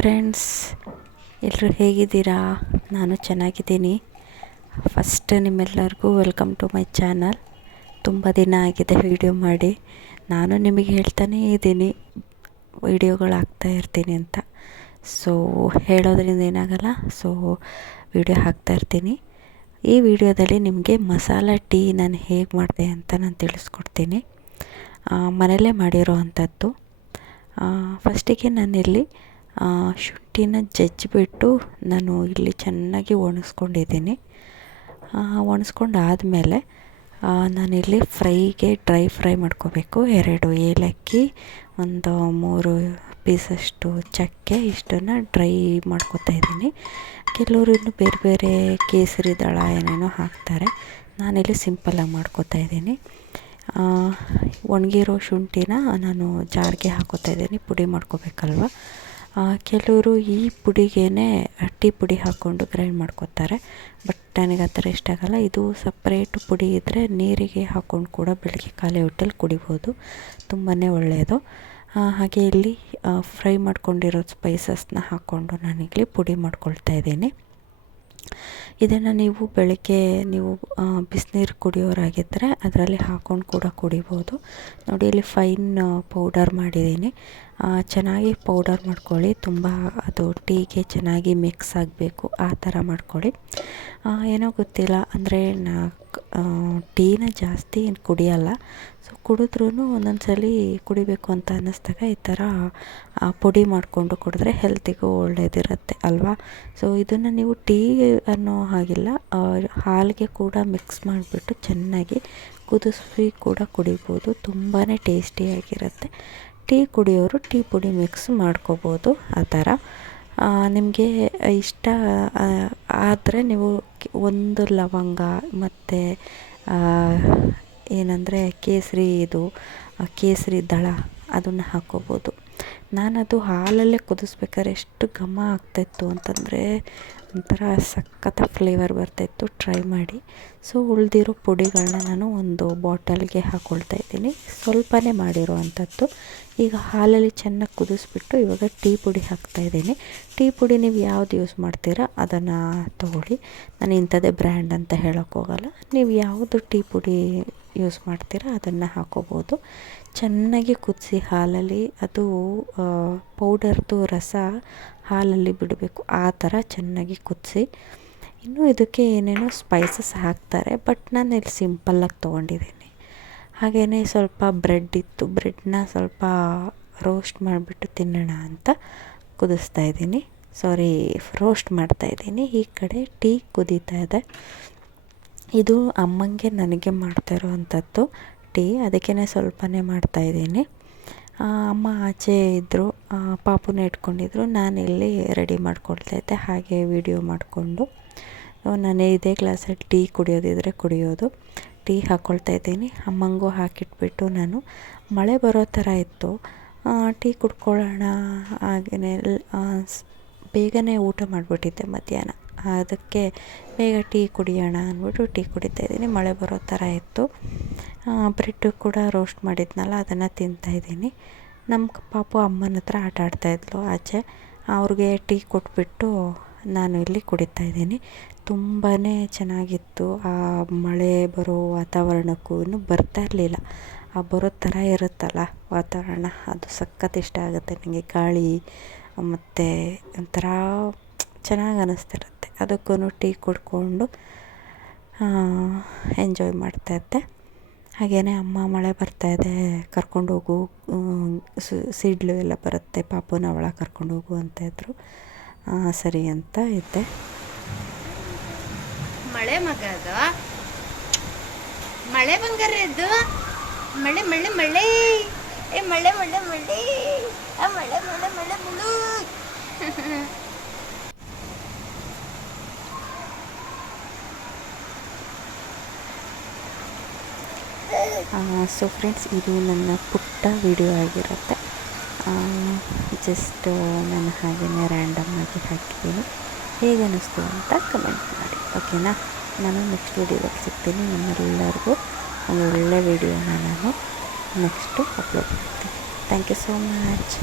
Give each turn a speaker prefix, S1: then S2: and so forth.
S1: Friends ಎಲ್ಲರೂ ಹೇಗಿದ್ದೀರಾ? ನಾನು ಚೆನ್ನಾಗಿದ್ದೀನಿ. ಫಸ್ಟ್ ನಿಮ್ಮೆಲ್ಲರಿಗೂ ವೆಲ್ಕಮ್ ಟು ಮೈ ಚಾನಲ್ ತುಂಬ ದಿನ ಆಗಿದೆ ವೀಡಿಯೋ ಮಾಡಿ. ನಾನು ನಿಮಗೆ ಹೇಳ್ತಾನೇ ಇದ್ದೀನಿ ವೀಡಿಯೋಗಳು ಹಾಕ್ತಾ ಇರ್ತೀನಿ ಅಂತ. ಸೊ ಹೇಳೋದ್ರಿಂದ ಏನಾಗಲ್ಲ. ಸೊ ವೀಡಿಯೋ ಹಾಕ್ತಾ ಇರ್ತೀನಿ. ಈ ವಿಡಿಯೋದಲ್ಲಿ ನಿಮಗೆ ಮಸಾಲ ಟೀ ನಾನು ಹೇಗೆ ಮಾಡಿದೆ ಅಂತ ನಾನು ತಿಳಿಸ್ಕೊಡ್ತೀನಿ. ಮನೆಯಲ್ಲೇ ಮಾಡಿರೋ ಅಂಥದ್ದು ಫಸ್ಟಿಗೆ ನಾನಿಲ್ಲಿ ಶುಂಠಿನ ಜಜ್ಜಿಬಿಟ್ಟು ನಾನು ಇಲ್ಲಿ ಚೆನ್ನಾಗಿ ಒಣಗಿಸ್ಕೊಂಡಿದ್ದೀನಿ ಒಣಸ್ಕೊಂಡು ಆದಮೇಲೆ ನಾನಿಲ್ಲಿ ಫ್ರೈಗೆ ಡ್ರೈ ಫ್ರೈ ಮಾಡ್ಕೋಬೇಕು. ಎರಡು ಏಲಕ್ಕಿ, ಒಂದು ಮೂರು ಪೀಸಷ್ಟು ಚಕ್ಕೆ, ಇಷ್ಟನ್ನು ಡ್ರೈ ಮಾಡ್ಕೊತಾ ಇದ್ದೀನಿ. ಕೆಲವರು ಇನ್ನು ಬೇರೆ ಬೇರೆ ಕೇಸರಿ ದಳ ಏನೇನೋ ಹಾಕ್ತಾರೆ, ನಾನಿಲ್ಲಿ ಸಿಂಪಲ್ಲಾಗಿ ಮಾಡ್ಕೋತಾ ಇದ್ದೀನಿ. ಒಣಗಿರೋ ಶುಂಠಿನ ನಾನು ಜಾರಿಗೆ ಹಾಕೋತಾ ಇದ್ದೀನಿ, ಪುಡಿ ಮಾಡ್ಕೋಬೇಕಲ್ವ? ಕೆಲವರು ಈ ಪುಡಿಗೇ ಟೀ ಪುಡಿ ಹಾಕ್ಕೊಂಡು ಗ್ರೈಂಡ್ ಮಾಡ್ಕೋತಾರೆ. ಬಟ್ ನನಗೆ ಆ ಥರ ಇಷ್ಟ ಆಗೋಲ್ಲ. ಇದು ಸಪ್ರೇಟ್ ಪುಡಿ ಇದ್ದರೆ ನೀರಿಗೆ ಹಾಕ್ಕೊಂಡು ಕೂಡ ಬೆಳಗ್ಗೆ ಖಾಲಿ ಹೊಟ್ಟೆಲಿ ಕುಡಿಬೋದು. ತುಂಬಾ ಒಳ್ಳೆಯದು ಹಾಗೆ ಇಲ್ಲಿ ಫ್ರೈ ಮಾಡ್ಕೊಂಡಿರೋ ಸ್ಪೈಸಸ್ನ ಹಾಕ್ಕೊಂಡು ನಾನಿಲ್ಲಿ ಪುಡಿ ಮಾಡ್ಕೊಳ್ತಾ ಇದ್ದೀನಿ. ಇದನ್ನು ನೀವು ಬೆಳಗ್ಗೆ ನೀವು ಬಿಸಿನೀರು ಕುಡಿಯೋರಾಗಿದ್ದರೆ ಅದರಲ್ಲಿ ಹಾಕ್ಕೊಂಡು ಕೂಡ ಕುಡಿಬೋದು. ನೋಡಿ, ಇಲ್ಲಿ ಫೈನ್ ಪೌಡರ್ ಮಾಡಿದ್ದೀನಿ. ಚೆನ್ನಾಗಿ ಪೌಡರ್ ಮಾಡ್ಕೊಳ್ಳಿ. ತುಂಬ ಅದು ಟೀಗೆ ಚೆನ್ನಾಗಿ ಮಿಕ್ಸ್ ಆಗಬೇಕು. ಆ ಥರ ಮಾಡ್ಕೊಳ್ಳಿ. ಏನೋ ಗೊತ್ತಿಲ್ಲ. ಅಂದರೆ ನಾ ಟೀನ ಜಾಸ್ತಿ ಏನು ಕುಡಿಯೋಲ್ಲ. ಸೊ ಕುಡಿದ್ರೂ ಒಂದೊಂದು ಸಲ ಕುಡಿಬೇಕು ಅಂತ ಅನ್ನಿಸ್ದಾಗ ಈ ಥರ ಪುಡಿ ಮಾಡಿಕೊಂಡು ಕುಡಿದ್ರೆ ಹೆಲ್ತಿಗೂ ಒಳ್ಳೆಯದಿರುತ್ತೆ ಅಲ್ವಾ? ಸೊ ಇದನ್ನು ನೀವು ಟೀ ಅನ್ನೋ ಹಾಗಿಲ್ಲ. ಹಾಲಿಗೆ ಕೂಡ ಮಿಕ್ಸ್ ಮಾಡಿಬಿಟ್ಟು ಚೆನ್ನಾಗಿ ಕುದಿಸಿ ಕೂಡ ಕುಡಿಬೋದು. ತುಂಬಾ ಟೇಸ್ಟಿಯಾಗಿರುತ್ತೆ ಟೀ ಕುಡಿಯೋರು ಟೀ ಪುಡಿ ಮಿಕ್ಸ್ ಮಾಡ್ಕೋಬೋದು ಆ ಥರ. ನಿಮಗೆ ಇಷ್ಟ ಆದರೆ ನೀವು ಒಂದು ಲವಂಗ ಮತ್ತು ಏನಂದರೆ ಕೇಸರಿ ಇದು ಕೇಸರಿ ದಳ ಅದನ್ನು ಹಾಕ್ಕೋಬೋದು ನಾನದು ಹಾಲಲ್ಲೇ ಕುದಿಸ್ಬೇಕಾದ್ರೆ ಎಷ್ಟು ಘಮ ಆಗ್ತಾಯಿತ್ತು ಅಂತಂದರೆ ಒಂಥರ ಸಖತ್ತ ಫ್ಲೇವರ್ ಬರ್ತಾಯಿತ್ತು ಟ್ರೈ ಮಾಡಿ. ಸೊ ಉಳಿದಿರೋ ಪುಡಿಗಳನ್ನ ನಾನು ಒಂದು ಬಾಟಲ್ಗೆ ಹಾಕ್ಕೊಳ್ತಾ ಇದ್ದೀನಿ. ಸ್ವಲ್ಪನೇ ಮಾಡಿರೋ ಅಂಥದ್ದು ಈಗ ಹಾಲಲ್ಲಿ ಚೆನ್ನಾಗಿ ಕುದಿಸ್ಬಿಟ್ಟು ಇವಾಗ ಟೀ ಪುಡಿ ಹಾಕ್ತಾ ಇದ್ದೀನಿ. ಟೀ ಪುಡಿ ನೀವು ಯಾವ್ದು ಯೂಸ್ ಮಾಡ್ತೀರಾ ಅದನ್ನು ತೊಗೊಳ್ಳಿ. ನಾನು ಇಂಥದ್ದೇ ಬ್ರ್ಯಾಂಡ್ ಅಂತ ಹೇಳೋಕ್ಕೋಗಲ್ಲ. ನೀವು ಯಾವುದು ಟೀ ಪುಡಿ ಯೂಸ್ ಮಾಡ್ತೀರಾ, ಅದನ್ನು ಹಾಕೋಬೋದು. ಚೆನ್ನಾಗಿ ಕುದಿಸಿ ಹಾಲಲ್ಲಿ, ಅದು ಪೌಡರ್ದು ರಸ ಹಾಲಲ್ಲಿ ಬಿಡಬೇಕು, ಆ ಥರ ಚೆನ್ನಾಗಿ ಕುದಿಸಿ. ಇನ್ನೂ ಇದಕ್ಕೆ ಏನೇನೋ ಸ್ಪೈಸಸ್ ಹಾಕ್ತಾರೆ ಬಟ್ ನಾನು ಇಲ್ಲಿ ಸಿಂಪಲ್ಲಾಗಿ ತೊಗೊಂಡಿದ್ದೀನಿ. ಹಾಗೆಯೇ ಸ್ವಲ್ಪ ಬ್ರೆಡ್ ಇತ್ತು ಬ್ರೆಡ್ನ ಸ್ವಲ್ಪ ರೋಸ್ಟ್ ಮಾಡಿಬಿಟ್ಟು ತಿನ್ನೋಣ ಅಂತ ಕುದಿಸ್ತಾ ಇದ್ದೀನಿ. ಸಾರಿ ರೋಸ್ಟ್ ಮಾಡ್ತಾ ಇದ್ದೀನಿ. ಈ ಕಡೆ ಟೀ ಕುದೀತಾ ಇದೆ. ಇದು ಅಮ್ಮಂಗೆ ನನಗೆ ಮಾಡ್ತಾ ಇರೋವಂಥದ್ದು ಟೀ ಅದಕ್ಕೇ ಸ್ವಲ್ಪನೇ ಮಾಡ್ತಾಯಿದ್ದೀನಿ ಅಮ್ಮ ಆಚೆ ಇದ್ದರು ಪಾಪುನ ಇಟ್ಕೊಂಡಿದ್ರು. ನಾನು ಇಲ್ಲಿ ರೆಡಿ ಮಾಡ್ಕೊಳ್ತಾಯಿದ್ದೆ ಹಾಗೆ ವಿಡಿಯೋ ಮಾಡಿಕೊಂಡು. ನಾನು ಇದೇ ಗ್ಲಾಸಲ್ಲಿ ಟೀ ಕುಡಿಯೋದಿದ್ರೆ ಕುಡಿಯೋದು. ಟೀ ಹಾಕ್ಕೊಳ್ತಾ ಇದ್ದೀನಿ. ಅಮ್ಮಂಗೂ ಹಾಕಿಟ್ಬಿಟ್ಟು ನಾನು. ಮಳೆ ಬರೋ ಥರ ಇತ್ತು. ಟೀ ಕುಡ್ಕೊಳ್ಳೋಣ ಹಾಗೆಯೇ ಬೇಗನೆ ಊಟ ಮಾಡಿಬಿಟ್ಟಿದ್ದೆ ಮಧ್ಯಾಹ್ನ. ಅದಕ್ಕೆ ಬೇಗ ಟೀ ಕುಡಿಯೋಣ ಅಂದ್ಬಿಟ್ಟು ಟೀ ಕುಡಿತಾ ಇದ್ದೀನಿ. ಮಳೆ ಬರೋ ಥರ ಇತ್ತು. ಬ್ರೆಡ್ಡು ಕೂಡ ರೋಸ್ಟ್ ಮಾಡಿದ್ನಲ್ಲ, ಅದನ್ನು ತಿಂತಾಯಿದ್ದೀನಿ ನಮ್ಮ ಪಾಪು ಅಮ್ಮನ ಹತ್ರ ಆಟ ಆಡ್ತಾಯಿದ್ಲು ಆಚೆ. ಅವ್ರಿಗೆ ಟೀ ಕೊಟ್ಬಿಟ್ಟು ನಾನು ಇಲ್ಲಿ ಕುಡಿತಾ ಇದ್ದೀನಿ. ತುಂಬಾ ಚೆನ್ನಾಗಿತ್ತು. ಆ ಮಳೆ ಬರೋ ವಾತಾವರಣಕ್ಕೂ ಬರ್ತಾ ಇರಲಿಲ್ಲ. ಆ ಬರೋ ಥರ ಇರುತ್ತಲ್ಲ ವಾತಾವರಣ. ಅದು ಸಖತ್ ಇಷ್ಟ ಆಗುತ್ತೆ. ನನಗೆ ಗಾಳಿ, ಮತ್ತು ಒಂಥರ ಚೆನ್ನಾಗಿ ಅನ್ನಿಸ್ತಿರುತ್ತೆ ಅದಕ್ಕೂ ಟೀ ಕುಡ್ಕೊಂಡು ಎಂಜಾಯ್ ಮಾಡ್ತಾಯಿದ್ದೆ ಹಾಗೆಯೇ ಅಮ್ಮ ಮಳೆ ಬರ್ತಾಯಿದೆ ಕರ್ಕೊಂಡು ಹೋಗು ಸಿಡ್ಲು ಎಲ್ಲ ಬರುತ್ತೆ, ಪಾಪುನ ಅವಳ ಕರ್ಕೊಂಡು ಹೋಗು ಅಂತ ಇದ್ದರು ಸರಿ ಅಂತ ಇದ್ದೆ.
S2: ಮಳೆ ಮಗ ಅದು? ಮಳೆ ಬಂಗಾರ ಇದು ಮಳೆ ಮಳೆ ಮಳೆ. ಏ, ಮಳೆ ಮಳೆ ಮಳೆ. ಮಳೆ ಮಳೆ ಮಳೆ, ಮುಳು.
S1: ಸೊ ಫ್ರೆಂಡ್ಸ್ ಇದು ನನ್ನ ಪುಟ್ಟ ವಿಡಿಯೋ ಆಗಿರುತ್ತೆ. ಜಸ್ಟ್ ನಾನು ಹಾಗೆಯೇ ರ್ಯಾಂಡಮ್ಮಾಗಿ ಹಾಕಿದ್ದೀನಿ. ಹೇಗೆ ಅನ್ನಿಸ್ತು ಅಂತ ಕಮೆಂಟ್ ಮಾಡಿ ಓಕೆನಾ ನಾನು ನೆಕ್ಸ್ಟ್ ವೀಡಿಯೋದಲ್ಲಿ ಸಿಗ್ತೀನಿ. ನಿಮ್ಮೆಲ್ಲರಿಗೂ ಒಂದು ಒಳ್ಳೆ ವೀಡಿಯೋನ ನಾನು ನೆಕ್ಸ್ಟು ಅಪ್ಲೋಡ್ ಮಾಡ್ತೀನಿ. Thank you so much